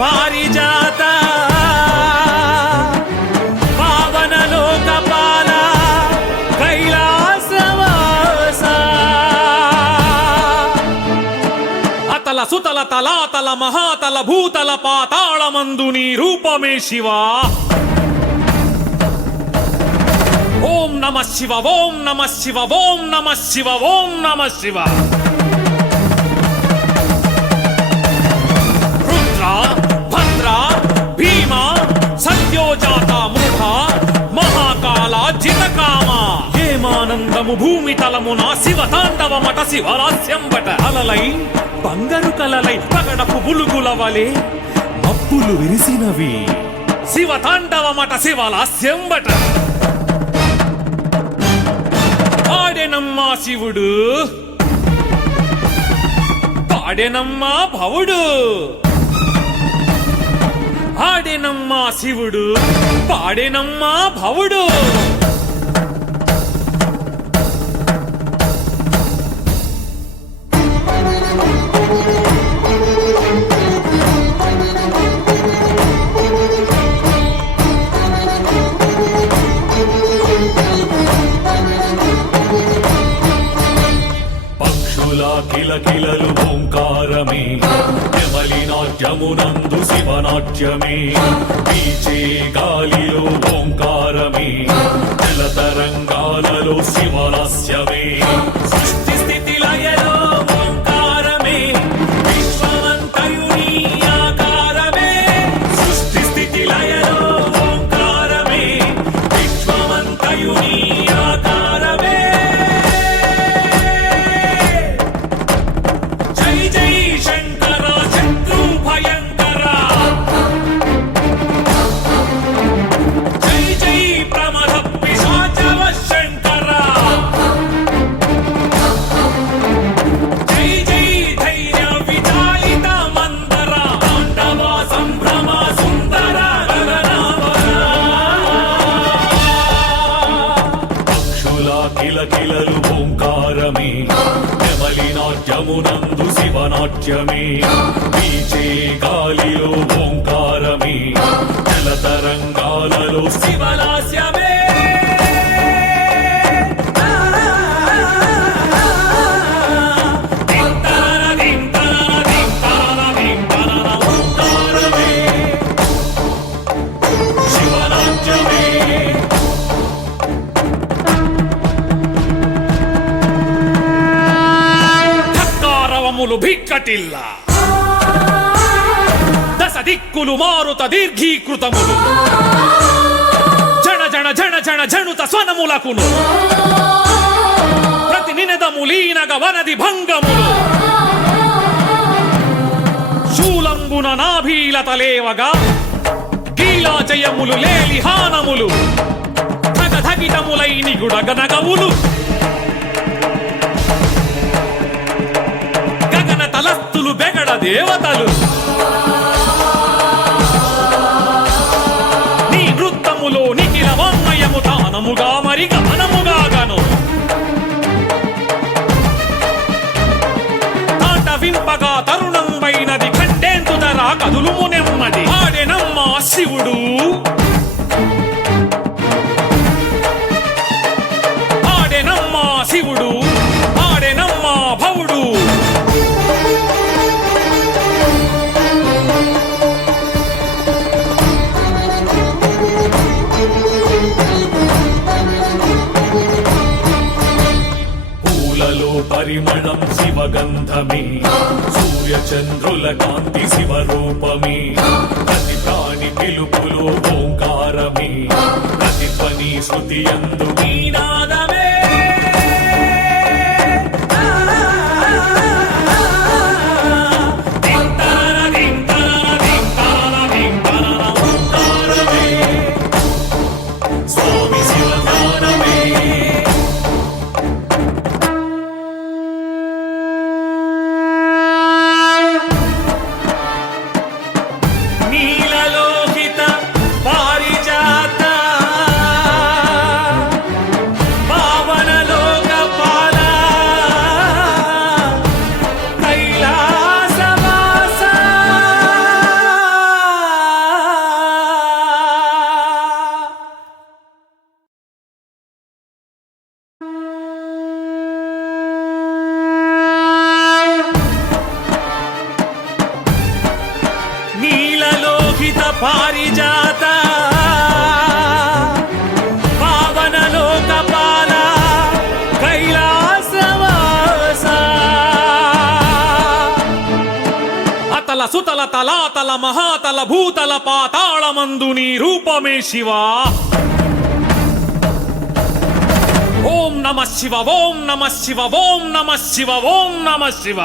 పారిజాత పావన లోకపాల కైలాసవాస అతల సుతల తలాతల మహాతల భూతల పాతాళమందు నీ రూపమే శివా. ఓం నమ శివ ఓం నమ శివ ఓం నమ శివ ఓం నమ శివ. రుద్ర భద్ర భీమ సత్యోజాత మృఢ మహాకాల జితకామ ఏమానందము భూమి తలమున శివ తాండవమట శివరాస్యం బట. అలలై బంగారు కలలై పగడపు బులుగుల వలె మబ్బులు విరిసినవి శివ తాండవమట శివలాస్యం బట. ఆడెనమ్మా శివుడు పాడెనమ్మా భవుడు. ఆడెనమ్మా శివుడు పాడెనమ్మా భవుడు. కిలకిలలు ఓంకారమే నెమలి నాట్యమునందు శివనాట్యమే. పీచే గాలిలో ఓంకారమే జలతరంగాలలో శివలాస్యమే. సృష్టి స్థితి లయలో ఓంకారమే విశ్వమంతయు నీ ఆకారమే. సృష్టి స్థితి లయలో ఓంకారమే విశ్వమంతయు నీ ఆకారమే. కిలకిలలు ఓంకారమే నెమలి నాట్యమునందు శివనాట్యమే. పీచే గాలిలో ఓంకారమే జలతరంగాలలో శివలాస్యమే. భిక్కటిల్ల దశ దిక్కులు మారుత దీర్ఘీకృతములు జణ జణ జణ జణ జణుత స్వనములకును ప్రతి నినదములీనగ వనది భంగములు. శూలంబున నాభీలత లేవగా గీలాచయములు లేలిహానములు ధగధగితములై నిగుడగనగవులు. తలస్తులు బెగడ దేవతలు నీ నృత్తములో నిఖిల వాంగయము తానముగా మరి గమనముగాగను. తాండవింపగా తరుణం వైనది ఖండేందు ధర కదులుము నెమ్మది. ఆడెనమ్మా శివుడు ఆడెనమ్మా శివుడు ఆడెనమ్మా భవుడు. పరిమళం శివగంధమే సూర్యచంద్రుల కాంతి శివరూపమే. ప్రతి ప్రాణి పిలుపులో ఓంకారమే ప్రతి ధ్వని శృతి యందు నీనాదమే. స్వామి శివగానమే. నీలలోహిత పారిజాత పారిజాత పావన లోకపాల కైలాసవాస అతల సుతల తలాతల మహాతల భూతల పాతాళమందు నీ రూపమే శివా ఓం నమ శివ ఓం నమ శివ ఓం నమ శివ ఓం నమ శివ